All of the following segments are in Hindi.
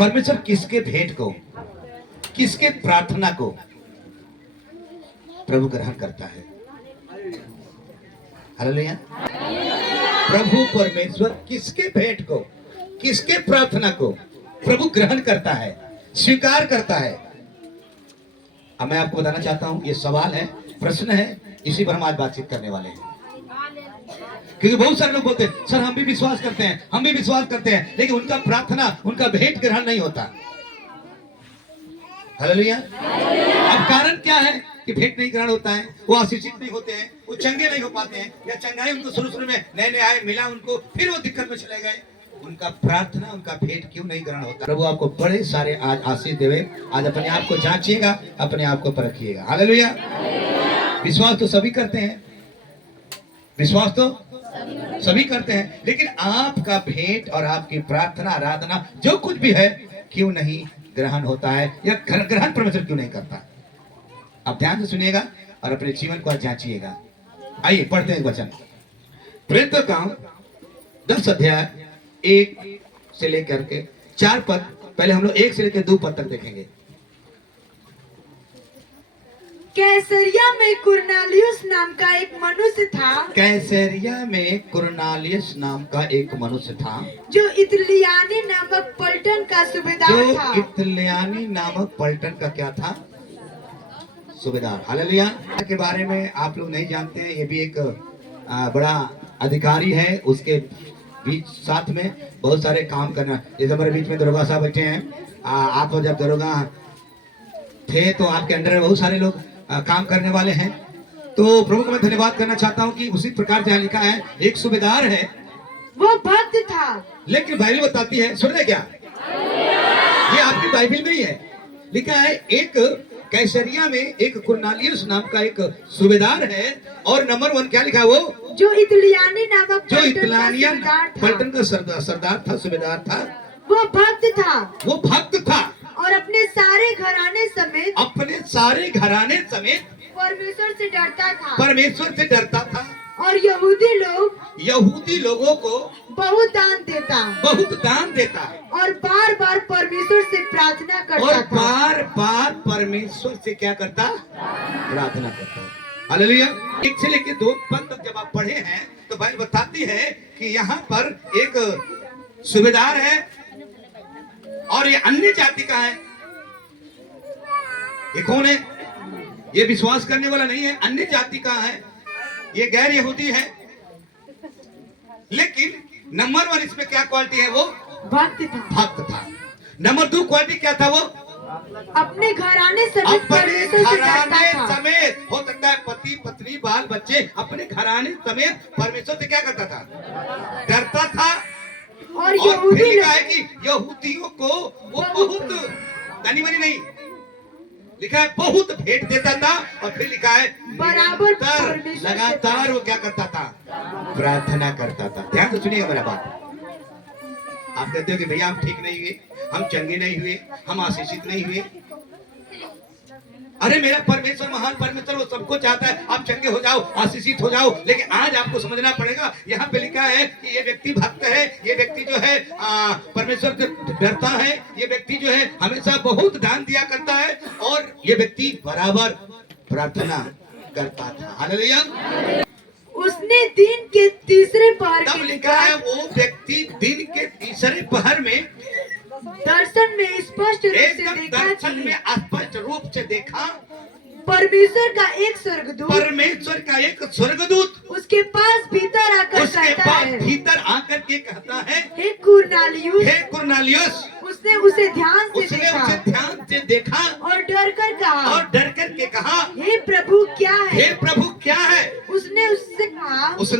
परमेश्वर किसके भेंट को, किसके प्रार्थना को प्रभु ग्रहण करता है? हालेलुया। प्रभु परमेश्वर किसके भेंट को, किसके प्रार्थना को प्रभु ग्रहण करता है, स्वीकार करता है? अब मैं आपको बताना चाहता हूं, ये सवाल है, प्रश्न है, इसी पर हम आज बातचीत करने वाले हैं। क्योंकि बहुत सारे लोग बोलते हैं सर हम भी विश्वास करते हैं, हम भी विश्वास करते हैं, लेकिन उनका प्रार्थना, उनका भेंट ग्रहण नहीं होता। हालेलुया। अब कारण क्या है कि भेंट नहीं ग्रहण होता है? वो आशीषित नहीं होते हैं, वो चंगे नहीं हो पाते हैं, या चंगाई उनको शुरू में नए नए आए, मिला उनको, फिर वो दिक्कत में चले गए। उनका प्रार्थना, उनका भेंट क्यों नहीं ग्रहण होता? प्रभु आपको बड़े सारे आज आशीष देवे। आज अपने आप को जांचिएगा, अपने आप को परखिएगा। हालेलुया। विश्वास तो सभी करते हैं, विश्वास तो सभी करते हैं, लेकिन आपका भेंट और आपकी प्रार्थना, आराधना, जो कुछ भी है, क्यों नहीं ग्रहण होता है, या ग्रहण परमेश्वर क्यों नहीं करता? आप ध्यान से सुनिएगा और अपने जीवन को जांचिएगा। आइए पढ़ते हैं वचन। प्रेरितों का काम 10 अध्याय 1 से लेकर के 4 पद, पहले हम लोग 1 से लेकर 2 पद तक देखेंगे। कैसरिया में कुरनेलियुस नाम का एक मनुष्य था। कैसरिया में कुरनेलियुस नाम का एक मनुष्य था, जो इतलियानी नामक पलटन का सूबेदार था। जो इतलियानी नामक पलटन का क्या था? सूबेदार। हालेलुया। के बारे में आप लोग नहीं जानते हैं, ये भी एक बड़ा अधिकारी है, उसके बीच साथ में बहुत सारे काम करना। जैसे हमारे बीच में दरोगा साहब बैठे हैं, आप जब दरोगा थे तो आपके अंडर में बहुत सारे लोग काम करने वाले हैं। तो प्रभु को मैं धन्यवाद करना चाहता हूं कि उसी प्रकार से लिखा है, एक सूबेदार है, वो भक्त था। लेकिन बाइबल बताती है, सुन रहे क्या, ये आपकी बाइबल में ही है, लिखा है एक कैसरिया में एक कुरनेलियुस नाम का एक सूबेदार है, और नंबर 1 क्या लिखा है? वो जो इतलियानी नामक जो इतलियानियन पलटन का सरदार था, सूबेदार था, वो भक्त था। वो भक्त था, और अपने सारे घराने समेत परमेश्वर से डरता था। परमेश्वर से डरता था। और यहूदी लोगों को बहुत दान देता। और बार बार परमेश्वर से प्रार्थना करता था। बार बार परमेश्वर से क्या करता? प्रार्थना करता। हालेलुया। 1 से लेकर 2 पद तक जब आप पढ़े हैं तो बाइबल बताती है कि यहाँ पर एक सूबेदार है और ये अन्य जाति का है। ये कौन है? ये विश्वास करने वाला नहीं है, अन्य जाति का है, ये गैर यहूदी है। लेकिन नंबर 1 इसमें क्या क्वालिटी है? वो भक्त था। नंबर 2 क्वालिटी क्या था? वो अपने घराने समेत हो सकता है पति पत्नी बाल बच्चे, अपने घराने समेत परमेश्वर से क्या करता था? डरता था। और फिर लिखा है कि यहूदियों को वो बहुत धनी मनी नहीं, लिखा है बहुत भेंट देता था। और फिर लिखा है बराबर लगातार वो क्या करता था? प्रार्थना करता था। ध्यान से सुनिएगा मेरा बात। आप कहते हो कि भैया हम ठीक नहीं हुए, हम चंगे नहीं हुए, हम आशीषित नहीं हुए। अरे मेरा परमेश्वर, महान परमेश्वर, वो सबको चाहता है आप चंगे हो जाओ, आशीषित हो जाओ। लेकिन आज आपको समझना पड़ेगा, यहाँ पे लिखा है कि ये व्यक्ति भक्त है, ये व्यक्ति जो है परमेश्वर से डरता है, ये व्यक्ति जो है हमेशा बहुत दान दिया करता है, और ये व्यक्ति बराबर प्रार्थना करता था। हालेलुया। उसने दिन के तीसरे पहर तब लिखा है वो व्यक्ति दिन के तीसरे पहर में दर्शन में स्पष्ट रूप से देखा परमेश्वर का एक स्वर्गदूत उसके पास भीतर आकर के कहता है, हे कुरनेलियुस। उसने उसे ध्यान से देखा और डर कर कहा, हे प्रभु क्या है? उसने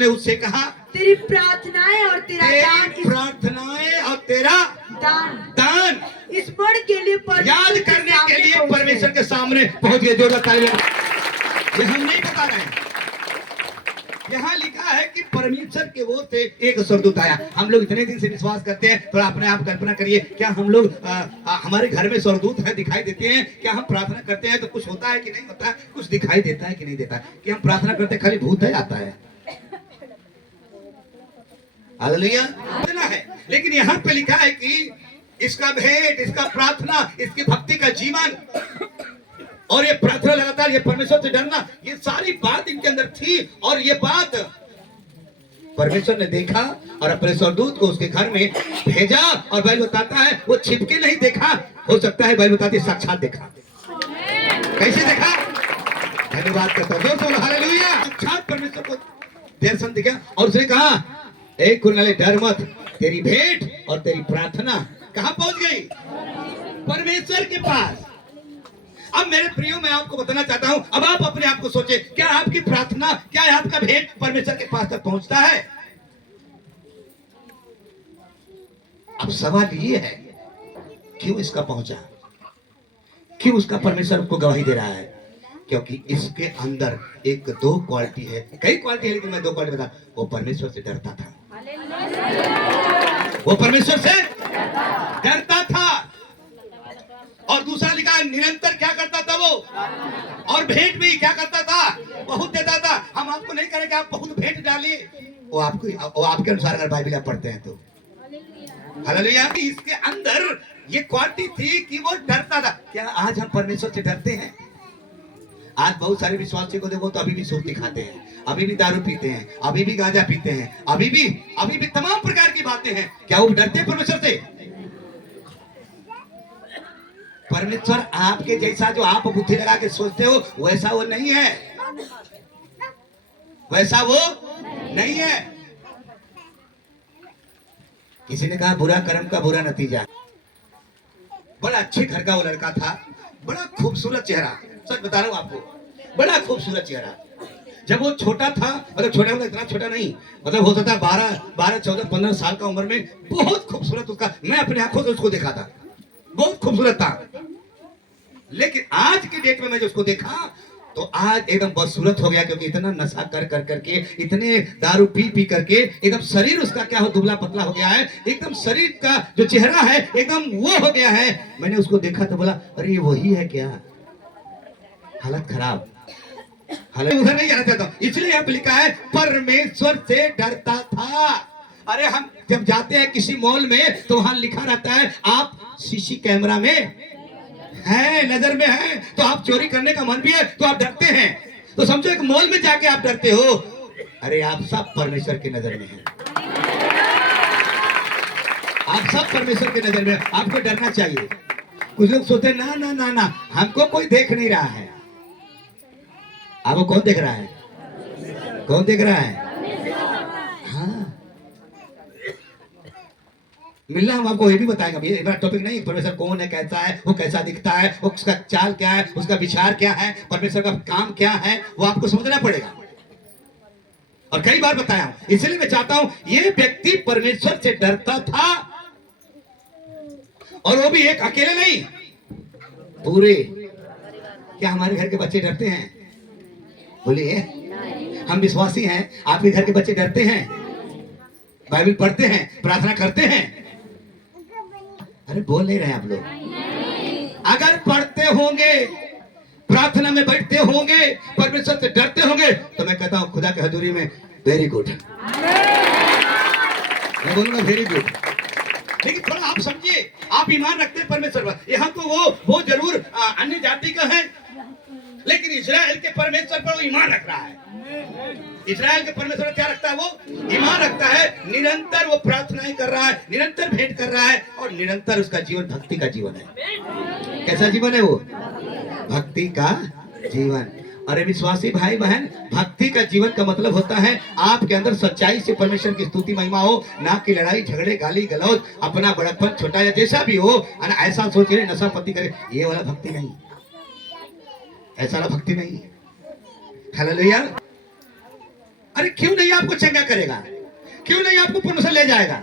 उससे कहा तेरी प्रार्थनाएं और तेरा दान स्मरण के लिए, याद करने के लिए परमेश्वर के सामने पहुंच गए। जोरदार ताली। ये हम नहीं बता रहे हैं, यहाँ लिखा है कि परमेश्वर के वो से एक स्वर्गदूत आया। हम लोग इतने दिन से विश्वास करते हैं, तो अपने आप कल्पना करिए, क्या हम लोग हमारे घर में स्वर्गदूत है दिखाई देते हैं? क्या हम प्रार्थना करते हैं तो कुछ होता है कि नहीं होता है? कुछ दिखाई देता है कि नहीं देता है? कि हम प्रार्थना करते खाली भूत है आता है? हालेलुया है। लेकिन यहाँ पे लिखा है कि इसका भेंट, इसका प्रार्थना, इसकी भक्ति का जीवन और ये प्रार्थना लगातार, ये परमेश्वर से डरना, ये सारी बात इनके अंदर थी। और ये बात परमेश्वर ने देखा और अपने स्वर्गदूत को उसके घर में भेजा। और बाइबल बताता है वो छिपके नहीं देखा, हो सकता है बाइबल बताती है साक्षात देखा। कैसे देखा? धन्यवाद करता हूं, जोर से बोलो हालेलुया। साक्षात परमेश्वर को दर्शन दिखा और उसने कहा, ए कुरनेलियुस डर मत, तेरी भेंट और तेरी प्रार्थना कहां पहुंच गई? परमेश्वर के पास। अब मेरे प्रियो, मैं आपको बताना चाहता हूं, अब आप अपने आप को सोचे, क्या आपकी प्रार्थना, क्या आपका भेंट परमेश्वर के पास तक पहुंचता है? अब सवाल ये है, क्यों इसका पहुंचा? क्यों उसका परमेश्वर को गवाही दे रहा है? क्योंकि इसके अंदर एक दो क्वालिटी है, कई क्वालिटी है, लेकिन मैं दो क्वालिटी बता, वो परमेश्वर से डरता था। वो परमेश्वर से डरता था। और दूसरा लिखा है, निरंतर क्या करता था वो? और भेंट भी क्या करता था? बहुत देता था। हम आपको नहीं करें कि आप बहुत भेंट डालिए, वो आपके अनुसार अगर बाइबल आप पढ़ते हैं तो हालेलुया। इसके अंदर ये क्वालिटी थी कि वो डरता था। क्या आज हम परमेश्वर से डरते हैं? आज बहुत सारे विश्वासियों को देखो तो अभी भी सूर्ति खाते हैं, अभी भी दारू पीते हैं, अभी भी गांजा पीते हैं, अभी भी तमाम प्रकार की बातें हैं। क्या वो डरते हैं परमेश्वर से? परमेश्वर आपके जैसा जो आप बुद्धि लगा के सोचते हो वैसा वो नहीं है, वैसा वो नहीं है। किसी ने कहा बुरा कर्म का बुरा नतीजा। बड़ा अच्छे घर का वो लड़का था, बड़ा खूबसूरत चेहरा, सच बता रहा हूं आपको, बड़ा खूबसूरत चेहरा। जब वो छोटा था, मतलब छोटा मतलब इतना छोटा नहीं, मतलब हो सकता है 12, 14, 15 साल का उम्र में, बहुत खूबसूरत उसका, मैं अपने आंखों से उसको देखा था, बहुत खूबसूरत था। लेकिन आज के डेट में मैं जो उसको देखा तो आज एकदम बदसूरत हो गया, क्योंकि इतना नशा कर करके, इतने दारू पी करके एकदम शरीर उसका क्या हो, दुबला पतला हो गया है, एकदम शरीर का जो चेहरा है एकदम वो हो गया है। मैंने उसको देखा तो बोला, अरे वही है क्या? हालत खराब। हालत उधर नहीं जाना चाहता, इसलिए यहाँ पे लिखा है परमेश्वर से डरता था। अरे हम जब जाते हैं किसी मॉल में तो वहां लिखा रहता है आप सीसी कैमरा में है, नजर में है, तो आप चोरी करने का मन भी है तो आप डरते हैं। तो समझो एक मॉल में जाके आप डरते हो, अरे आप सब परमेश्वर की नजर में हैं, आप सब परमेश्वर की नजर में, आपको डरना चाहिए। कुछ लोग सोचते ना ना ना ना, हमको कोई देख नहीं रहा है। आपको कौन देख रहा है? कौन देख रहा है? हाँ, मिलना हम आपको ये भी बताएंगे। ये मेरा टॉपिक नहीं, परमेश्वर कौन है, कैसा है, वो कैसा दिखता है, उसका चाल क्या है, उसका विचार क्या है, परमेश्वर का काम क्या है, वो आपको समझना पड़ेगा। और कई बार बताया हूं, इसलिए मैं चाहता हूं, ये व्यक्ति परमेश्वर से डरता था, और वो भी एक अकेले नहीं, पूरे। क्या हमारे घर के बच्चे डरते हैं? बोलिए, हम विश्वासी हैं, आपके घर के बच्चे डरते हैं, बाइबल पढ़ते हैं, प्रार्थना करते हैं? अरे बोल नहीं रहे आप लोग। अगर पढ़ते होंगे, प्रार्थना में बैठते होंगे, परमेश्वर से डरते होंगे, तो मैं कहता हूं खुदा की हजूरी में वेरी गुड, मैं बोलूंगा वेरी गुड। लेकिन थोड़ा आप समझिए, आप ईमान रखते हैं परमेश्वर पर। यहाँ तो वो जरूर अन्य जाति का है, लेकिन इस्राएल के परमेश्वर पर वो ईमान रख रहा है। इस्राएल के परमेश्वर क्या रखता है? वो ईमान रखता है। निरंतर वो प्रार्थनाएं कर रहा है, निरंतर भेंट कर रहा है, और निरंतर उसका जीवन भक्ति का जीवन है। कैसा जीवन है वो? भक्ति का जीवन। अरे विश्वासी भाई बहन, भक्ति का जीवन का मतलब होता है आपके अंदर सच्चाई से परमेश्वर की स्तुति महिमा हो, ना कि लड़ाई झगड़े गाली गलौज, अपना बड़कपन छोटा या जैसा भी हो, ऐसा सोचे नशा पति करे, ये वाला भक्ति नहीं, ऐसा वाला भक्ति नहीं। हालेलुया। अरे क्यों नहीं आपको चंगा करेगा? क्यों नहीं आपको परमेश्वर ले जाएगा?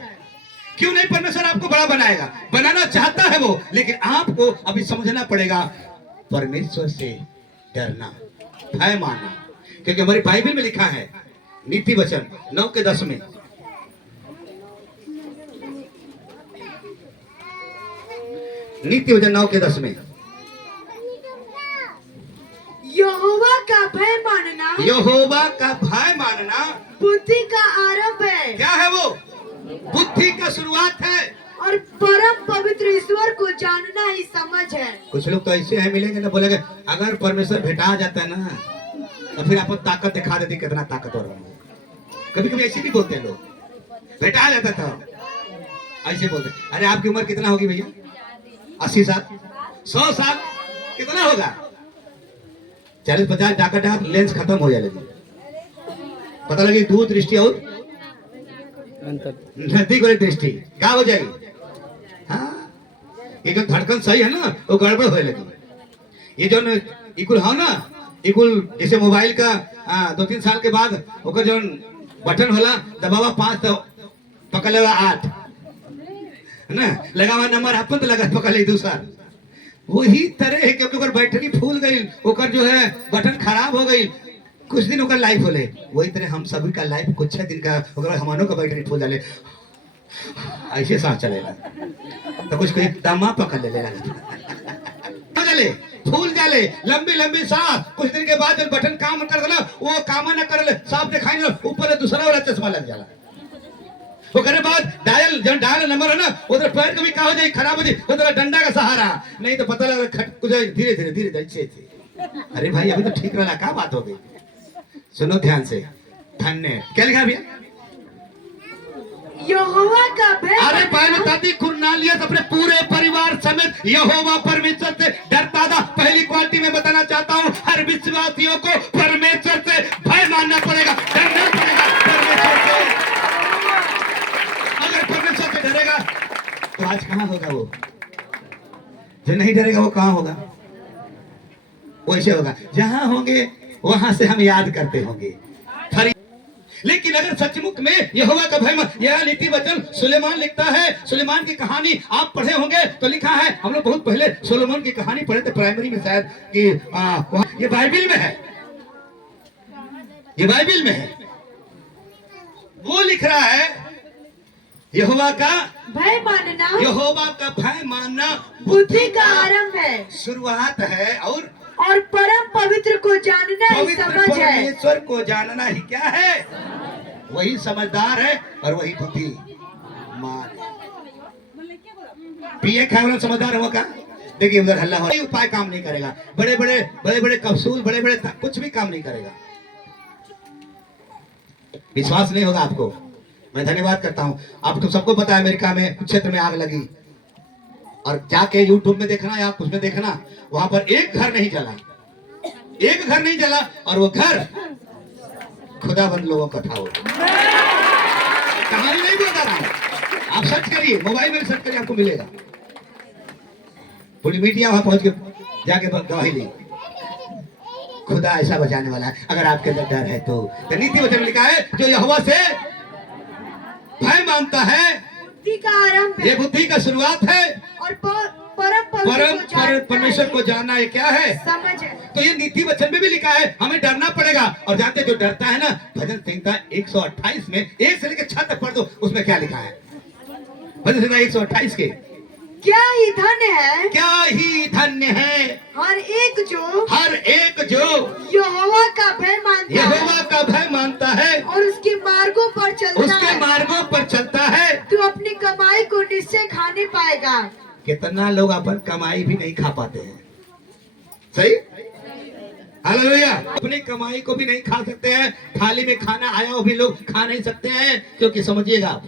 क्यों नहीं परमेश्वर आपको बड़ा बनाएगा? बनाना चाहता है वो, लेकिन आपको अभी समझना पड़ेगा परमेश्वर से डरना, भय मानना। क्योंकि हमारी बाइबल में लिखा है, नीति वचन 9:10 में, नीति वचन 9:10 में, यहोवा का भय मानना, यहोवा का भय मानना बुद्धि का आरंभ है। क्या है वो? बुद्धि का शुरुआत है। और परम पवित्र ईश्वर को जानना ही समझ है। कुछ लोग तो ऐसे हैं मिलेंगे ना, बोलेंगे अगर परमेश्वर भेटा जाता है ना तो फिर अपन ताकत दिखा देती कितना ताकतवर है। कभी कभी ऐसे भी बोलते हैं लोग, भेटा जाता था ऐसे बोलते। अरे आपकी उम्र कितना होगी भैया? 80 साल, 100 साल, कितना होगा? 40-50 डाका लेंस खत्म हो जाएगी, पता लगे दूर दृष्टि और नजदीक वाली दृष्टि क्या हो जाएगी। हाँ, ये जो धड़कन सही है ना वो गड़बड़ होने लगी। ये जो इकुल हो ना, इकुल जैसे मोबाइल का 2-3 साल के बाद ओकर जो बटन होला दबावा 5 तो पकड़ लेगा 8 ना, लगावा नंबर अपन तो लगा पकड़ ले दूसरा। वही तरह है, क्योंकि ओकर बैटरी फूल गई, ओकर जो है बटन खराब हो गई, कुछ दिन ओकर लाइफ होले। वही तरह हम सभी का लाइफ कुछ दिन का ओकर हमारो का बैटरी फूल जाले, ऐसे सांस चलेगा तो कुछ कोई दमा पकड़ ले जाले, फूल जाले, लंबी लंबी सांस। कुछ दिन के बाद जब बटन काम कर देला, वो काम न करले, साफ दिखाई ना, ऊपर दूसरा वाला चश्मा लग जाला। वो करे बाद डायल जब डायल नंबर है ना, उधर पैर कभी का हो जाए, खराब हो जाए, उधर डंडा का सहारा नहीं तो पता लगा कुछ धीरे धीरे धीरे धीरे। अरे भाई अभी तो ठीक रहा, क्या बात हो गई? सुनो ध्यान से, धन्य क्या लिखा भैया? यहोवा का भय। अरे भाई बताती कुरनेलियुस अपने पूरे परिवार समेत यहोवा परमेश्वर से डरता था। पहली क्वालिटी में बताना चाहता हूँ, हर विश्वासियों को परमेश्वर से भय मानना पड़ेगा, डरना पड़ेगा परमेश्वर से। अगर परमेश्वर से डरेगा तो आज कहाँ होगा वो? जो नहीं डरेगा वो कहाँ होगा? वैसे होगा जहां होंगे वहां से हम याद करते होंगे। लेकिन अगर सचमुच में यहोवा का भय, यह नीति वचन सुलेमान लिखता है। सुलेमान की कहानी आप पढ़े होंगे तो लिखा है, हम लोग बहुत पहले सुलेमान की कहानी पढ़े थे प्राइमरी में शायद, कि ये बाइबिल में है, ये बाइबिल में है। वो लिख रहा है यहोवा का भय मानना, यहोवा का भय मानना बुद्धि का आरंभ है, शुरुआत है, और परम पवित्र को जानना ही समझ है। परमेश्वर को जानना ही क्या है? वही समझदार है और वही बुद्धिमान। पिए खाए वाला समझदार हुआ का? देखिए उधर हल्ला हो, उपाय काम नहीं करेगा, बड़े बड़े कैप्सूल, बड़े बड़े कुछ भी काम नहीं करेगा। विश्वास नहीं होगा आपको? मैं धन्यवाद करता हूँ। आप तो सबको पता है अमेरिका में कुछ क्षेत्र में आग लगी, और जाके यूट्यूब में देखना या कुछ में देखना, वहां पर एक घर नहीं जला, एक घर नहीं जला, और वो घर खुदाबंद लोगों का था। वो कहानी नहीं बता रहा हूं, आप सर्च करिए, मोबाइल में सर्च करिए, आपको मिलेगा। पूरी मीडिया वहां पहुंच के जाके गवाही ली, खुदा ऐसा बचाने वाला है। अगर आपके अंदर डर है तो नीति वचन में लिखा है, जो यहोवा से भय मानता है, बुद्धि का आरंभ है, ये बुद्धि का शुरुआत है, और परम परमेश्वर को जानना है क्या है? समझ है। तो ये नीति वचन में भी लिखा है हमें डरना पड़ेगा। और जानते जो डरता है ना, भजन संहिता 128 में 1 से लेकर 6 तक पढ़ दो, उसमें क्या लिखा है? भजन संहिता 128 के क्या ही धन्य है, क्या ही धन्य है हर एक जो यहोवा का भय मानता है और उसके मार्गों पर चलता है, तू अपनी कमाई को निश्चय खाने पाएगा। कितना लोग अपन कमाई भी नहीं खा पाते हैं, सही? हालेलुया। अपनी कमाई को भी नहीं खा सकते हैं, थाली में खाना आया वो भी लोग खा नहीं सकते हैं, क्योंकि समझिएगा,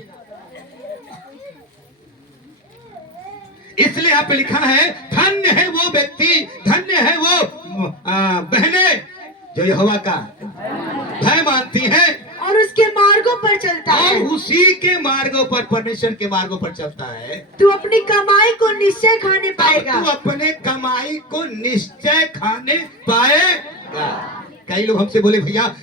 इसलिए यहाँ पे लिखा है, धन्य है वो व्यक्ति, धन्य है वो बहने जो यहोवा का भय मानती है और उसके मार्गों पर चलता है, और उसी के मार्गों पर, परमेश्वर के मार्गों पर चलता है। तू अपनी कमाई को निश्चय खाने पाएगा। तू अपने कमाई को निश्चय खाने पाएगा। कई लोग हमसे बोले, भैया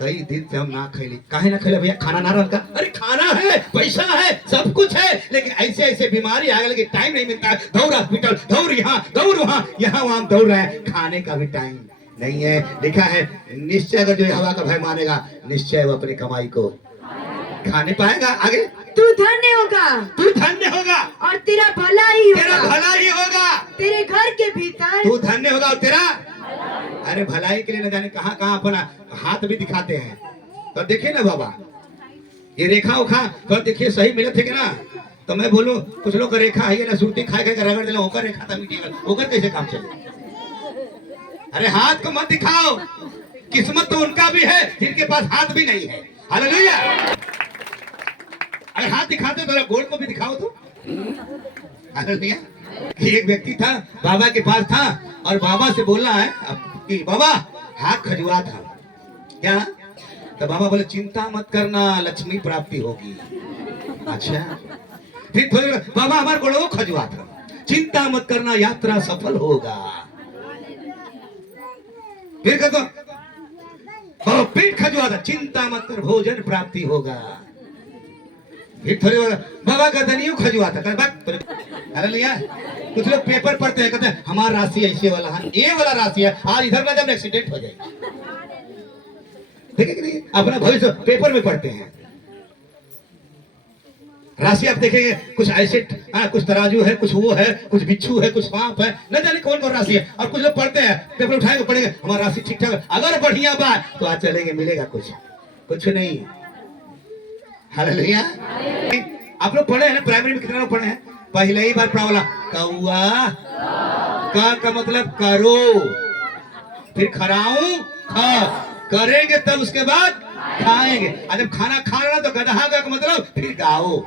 कई दिन से हम ना खेली, काहे ना खेले भैया? खाना ना रखा। अरे खाना है, पैसा है, सब कुछ है, लेकिन ऐसे ऐसे बीमारी आ गई कि टाइम नहीं मिलता है। दौड़ हॉस्पिटल, दौड़ यहाँ, दौड़ वहाँ, यहाँ वहाँ दौड़ रहे हैं, खाने का भी टाइम नहीं है। लिखा है निश्चय अगर जो हवा का भय मानेगा, निश्चय वो अपनी कमाई को खाने पाएगा। आगे, तू धन्य होगा, तू धन्य होगा और तेरा भला ही होगा, तेरा भला ही होगा, तेरे घर के भीतर तू धन्य होगा और तेरा, अरे भलाई के लिए न जाने कहाँ कहाँ अपना हाथ भी दिखाते हैं। तो देखिए ना बाबा, ये रेखा उखा तो देखिए सही मिले थे कि ना, तो मैं बोलूं कुछ लोग का रेखा है ना, सुरती खाए खाए रगड़ देना, होकर रेखा था मिटेगा, होकर कैसे काम चले? अरे हाथ को मत दिखाओ, किस्मत तो उनका भी है जिनके पास हाथ भी नहीं है। हालेलुया। अरे हाथ दिखाते तो गोड़ को भी दिखाओ तो। हालेलुया। एक व्यक्ति था, बाबा के पास था और बाबा से बोला है कि बाबा हाथ खजुआ था क्या? तो बाबा बोले चिंता मत करना, लक्ष्मी प्राप्ति होगी। अच्छा। फिर थोड़ी बाबा हमारे गोड़ों खजुआ था, चिंता मत करना यात्रा सफल होगा। फिर कह दो पेट खजुआ था, चिंता मत कर भोजन प्राप्ति होगा। फिर थोड़ी बाबा का दनियों खजुआ था, अरे लिया। कुछ लोग पेपर पढ़ते हैं, कहते हैं हमारा राशि ऐसे वाला है, ये वाला राशि है, आज इधर ना जब एक्सीडेंट हो जाए। ठीक है कि नहीं? अपना भविष्य पेपर में पढ़ते हैं। राशि आप देखेंगे कुछ ऐसे, कुछ तराजू है, कुछ वो है, कुछ बिच्छू है, कुछ सांप है, न जाने कौन कौन राशि है। और कुछ लोग पढ़ते हैं, पेपर उठाएंगे पढ़ेंगे हमारा राशि ठीक ठाक, अगर बढ़िया बात तो आज चलेंगे, मिलेगा कुछ नहीं। हालेलुया। आप लोग पढ़े हैं ना, प्राइमरी में कितना लोग पढ़े हैं? पहले ही बार पढ़ा वाला कौआ का मतलब करो, फिर खराऊं खा, करेंगे तब उसके बाद खाएंगे। और जब खाना खा रहा तो गधा का मतलब फिर गाओ,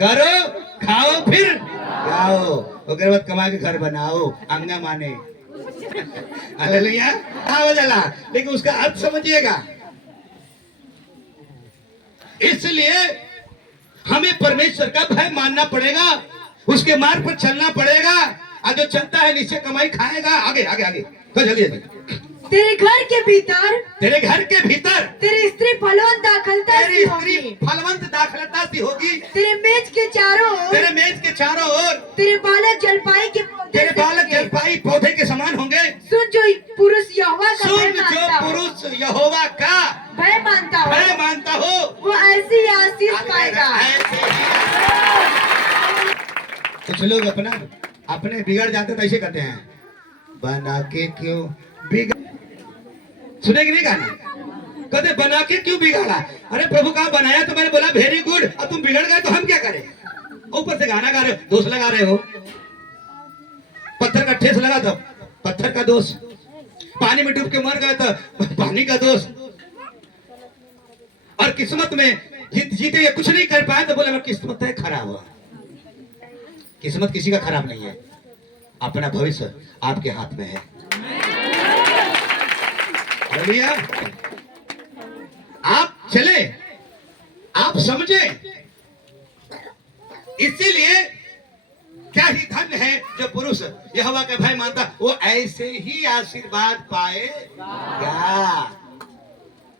करो खाओ फिर गाओ, उसके बाद कमा के घर बनाओ, अंगा माने। हालेलुया। हाँ, लेकिन उसका अर्थ समझिएगा। इसलिए हमें परमेश्वर का भय मानना पड़ेगा, उसके मार्ग पर चलना पड़ेगा। और जो चलता है नीचे कमाई खाएगा। आगे आगे आगे तो जल्दी जल्दी। तेरे घर के भीतर तेरी स्त्री फलवंत दाखलता सी होगी। तेरे मेज के चारों ओर तेरे बालक जलपाई पौधे के समान होंगे। सुन जो पुरुष यहोवा का भय मानता हो वो ऐसी आशीष पाएगा। कुछ लोग अपने बिगड़ जाते तो ऐसे कहते हैं, बना के क्यों बिगड़, सुने कि नहीं गाना? कहते बना के क्यों बिगाड़ा? अरे प्रभु का बनाया तो मैंने बोला वेरी गुड, और तुम बिगड़ गए तो हम क्या करें? ऊपर से गाना गा रहे हो, दोष लगा रहे हो। पत्थर का ठेस लगा तो पत्थर का दोष, पानी में डूब के मर गए तो पानी का दोष, और किस्मत में जीते ये कुछ नहीं कर पाए तो बोले मैं किस्मत है खराब हुआ। किस्मत किसी का खराब नहीं है, अपना भविष्य आपके हाथ में है। आप चले, आप समझे। इसीलिए क्या ही धन्य है जो पुरुष यहोवा का भय मानता, वो ऐसे ही आशीर्वाद पाएगा।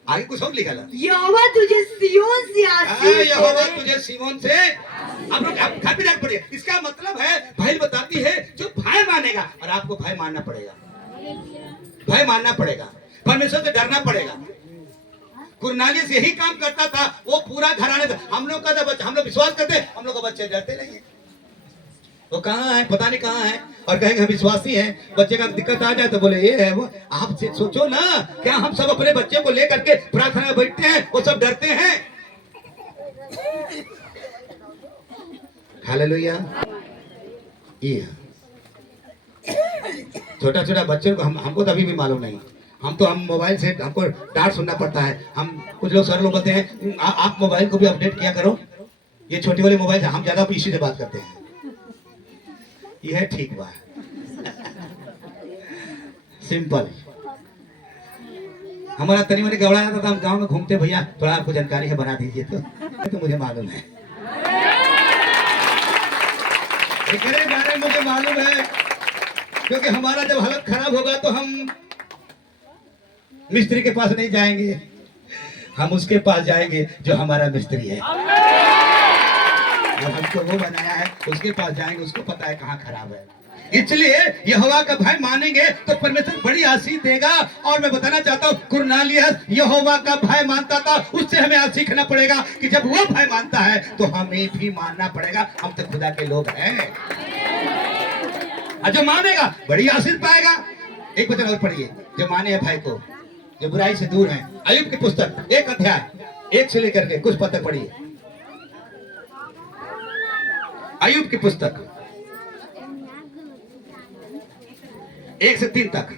आगे कुछ और लिखा है, यहोवा तुझे सिय्योन से आशीष, यहोवा तुझे सिय्योन से। आप लोग काफी जान पड़िए, इसका मतलब है बाइबल बताती है जो भय मानेगा, और आपको भय मानना पड़ेगा, भय मानना पड़ेगा, परमेश्वर से डरना पड़ेगा। कुरनेलियुस यही काम करता था, वो पूरा घराने था। हम लोग का बच्चा, हम लोग विश्वास करते, हम लोग का बच्चे डरते नहीं है। वो कहाँ है पता नहीं कहाँ है, और कहेंगे हम विश्वासी हैं, बच्चे का दिक्कत आ जाए तो बोले ये है वो। आप सोचो ना, क्या हम सब अपने बच्चे को लेकर के प्रार्थना में बैठते हैं, वो सब डरते हैं? हालेलुया। ये छोटा छोटा बच्चे को हमको तो अभी भी मालूम नहीं, हम मोबाइल से हमको डांट सुनना पड़ता है। हम कुछ लोग सर लोग कहते हैं आप मोबाइल को भी अपडेट किया करो, ये छोटी वाली मोबाइल हम ज्यादा इसी से बात करते हैं। यह ठीक बात, सिंपल। हमारा तनी मनी गबड़ा जाता था, हम गांव में घूमते, भैया थोड़ा आपको जानकारी है बना दीजिए, तो मुझे मालूम है, एकरे बारे में मुझे मालूम है, क्योंकि हमारा जब हालत खराब होगा तो हम मिस्त्री के पास नहीं जाएंगे, हम उसके पास जाएंगे जो हमारा मिस्त्री है, जो हमको वो बनाया है, उसके पास जाएंगे, उसको पता है कहाँ खराब है। इसलिए यहोवा का भय मानेंगे तो परमेश्वर बड़ी आशीष देगा। और मैं बताना चाहता हूँ, कुरनेलियुस यहोवा का भय मानता था, उससे हमें आज सीखना पड़ेगा कि जब वो भय मानता है तो हमें भी मानना पड़ेगा। हम तो खुदा के लोग हैं, और जो मानेगा बड़ी आशीष पाएगा। एक वचन और पढ़िए, जो माने है भाई को, जो बुराई से दूर है। अय्यूब की पुस्तक 1 अध्याय 1 से लेकर के कुछ पद तक पढ़िए। अय्यूब की पुस्तक 1 से 3 तक।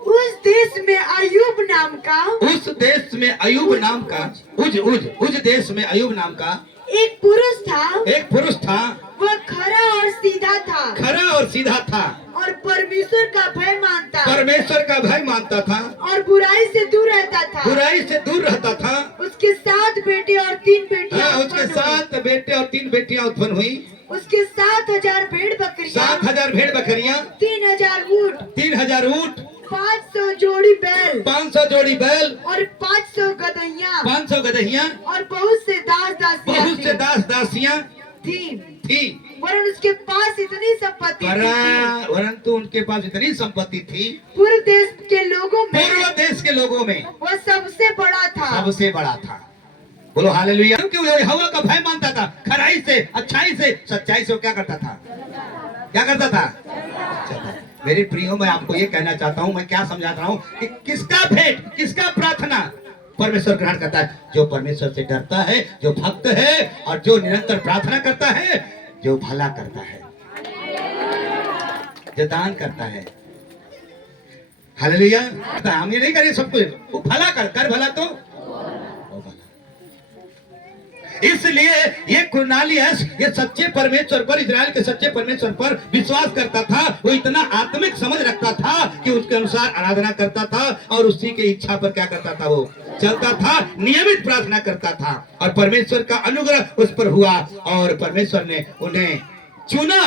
उस देश में अय्यूब नाम का उस देश में अय्यूब नाम का उज देश में अय्यूब नाम का एक पुरुष था। वह खरा और सीधा था और परमेश्वर का भय मानता था और बुराई से दूर रहता था। उसके 7 बेटे और 3 बेटियां उसके 7 बेटे और 3 बेटियां उत्पन्न हुई। उसके 7,000 भेड़ बकरियां 3,000 ऊंट 500 जोड़ी बैल और 500 गदहियां और बहुत से दास दासियां थी। वरन उसके पास इतनी संपत्ति परंतु उनके पास इतनी संपत्ति थी पूर्व देश के लोगों में वह सबसे बड़ा था। बोलो हालेलुया। क्योंकि वो यहोवा का भय मानता था, खराई से, अच्छाई से, सच्चाई से वो क्या करता था? मेरे प्रियो, मैं आपको ये कहना चाहता हूँ, मैं क्या समझा रहा हूँ कि किसका प्रार्थना परमेश्वर ग्रहण करता है? जो परमेश्वर से डरता है, जो भक्त है और जो निरंतर प्रार्थना करता है, जो भला करता है, जो दान करता है। हालेलुया। हम ये नहीं करें सब कुछ, वो भला कर भला तो वो भला। इसलिए ये कुरनेलियुस ये सच्चे परमेश्वर पर, इजराइल के सच्चे परमेश्वर पर विश्वास करता था। वो इतना आत्मिक समझ रखता था कि उसके अनुसार आराधना करता था और उसी के इच्छा पर क्या करता था? वो चलता था, नियमित प्रार्थना करता था और परमेश्वर का अनुग्रह उस पर हुआ और परमेश्वर ने उन्हें चुना।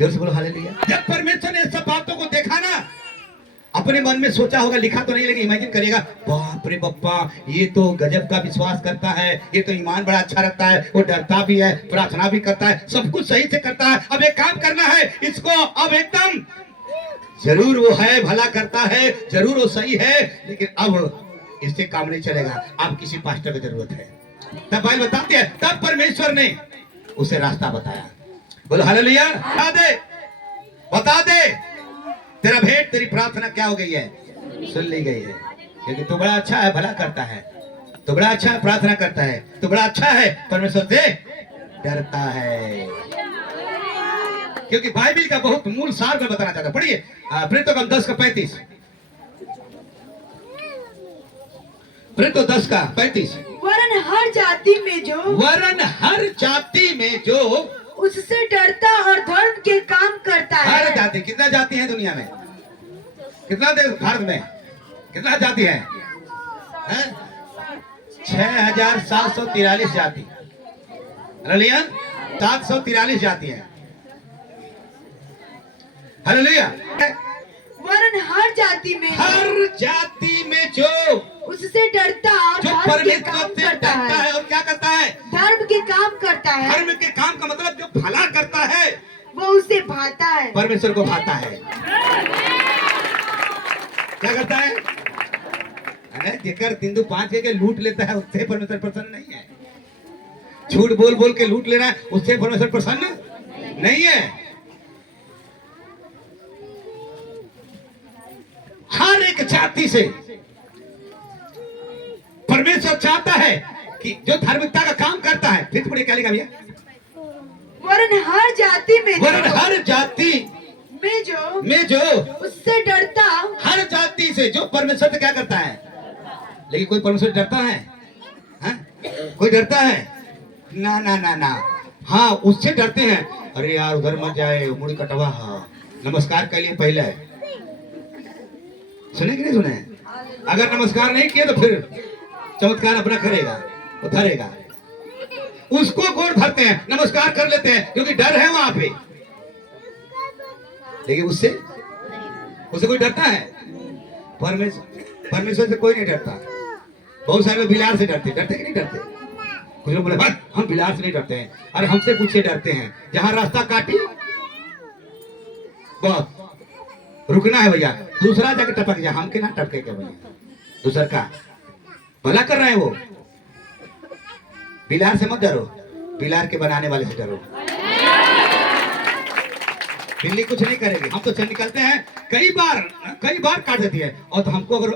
जोर से बोलो हालेलुया। जब परमेश्वर ने सब बातों को देखा ना, अपने मन में सोचा होगा, लिखा तो नहीं, लेकिन इमेजिन करेगा, बाप रे बप्पा, ये तो गजब का विश्वास करता है, ये तो ईमान बड़ा अच्छा रखता है, वो डरता भी है, प्रार्थना भी करता है, सब कुछ सही से करता है। अब एक काम करना है इसको, अब एकदम जरूर वो है, भला करता है, जरूर वो सही है, लेकिन अब इससे काम नहीं चलेगा, अब किसी पास्टर की जरूरत है। तब भाई बताते हैं, तब परमेश्वर ने उसे रास्ता बताया। बोलो हालेलुया। बता दे तेरा भेंट, तेरी प्रार्थना क्या हो गई है? सुन ली गई है। क्योंकि तू बड़ा अच्छा है, भला करता है, तू बड़ा अच्छा है, प्रार्थना करता है, तू बड़ा अच्छा है, परमेश्वर से डरता है। क्योंकि बाइबल का बहुत मूल सार में बताना चाहता। पढ़िए प्रेरितों 10 का 35। प्रेरितों 10 का 35। वरन हर जाति में जो उससे डरता और धर्म के काम करता है। हर जाति, कितना जाति है दुनिया में? कितना देश भारत में? कितना जाति है? 6,743 जाति। हालेलुया। 743 जाति है। हालेलुया। वरन हर जाति में जो उससे डरता और जो परमेश्वर से डरता है और क्या करता है? धर्म के काम करता है। धर्म के काम का मतलब जो भला करता है, वो उसे भाता है, परमेश्वर को भाता है। क्या करता है? अरे जेकर 3 2 5 के लूट लेता है, उससे परमेश्वर प्रसन्न नहीं है। झूठ बोल के लूट लेना है, उससे परमेश्वर प्रसन्न नहीं है। हर एक जाति से परमेश्वर चाहता है कि जो धार्मिकता का काम करता है। फिर थोड़ी क्या लिखा भैया? वरन हर जाति में जो उससे डरता, हर जाति से जो परमेश्वर से क्या करता है। लेकिन कोई परमेश्वर डरता है? कोई डरता है? ना ना ना ना। हाँ, उससे डरते हैं। अरे यार उधर मत जाए, मुड़ी कटवा, नमस्कार कर लिए पहले। सुने कि नहीं सुने? अगर नमस्कार नहीं किया तो फिर चमत्कार अपना करेगा, उधरेगा। उसको गोड़ धरते हैं, नमस्कार कर लेते हैं, क्योंकि डर है वहां पे। लेकिन उससे कोई डरता है? परमेश्वर से कोई नहीं डरता। बहुत सारे बिलार से डरते कि नहीं डरते? कुछ लोग बोले हम बिलार से नहीं डरते हैं। अरे हमसे पूछे डरते हैं। जहां रास्ता काटी बस रुकना है भैया, दूसरा जाके टपक जा, हमके ना टपके के भैया। दूसरा का भला कर रहे हैं वो। बिलार से मत डरो, बिलार के बनाने वाले से डरो। बिल्ली कुछ नहीं करेगी। हम तो चल निकलते हैं, कई बार काट देती है, और तो हमको अगर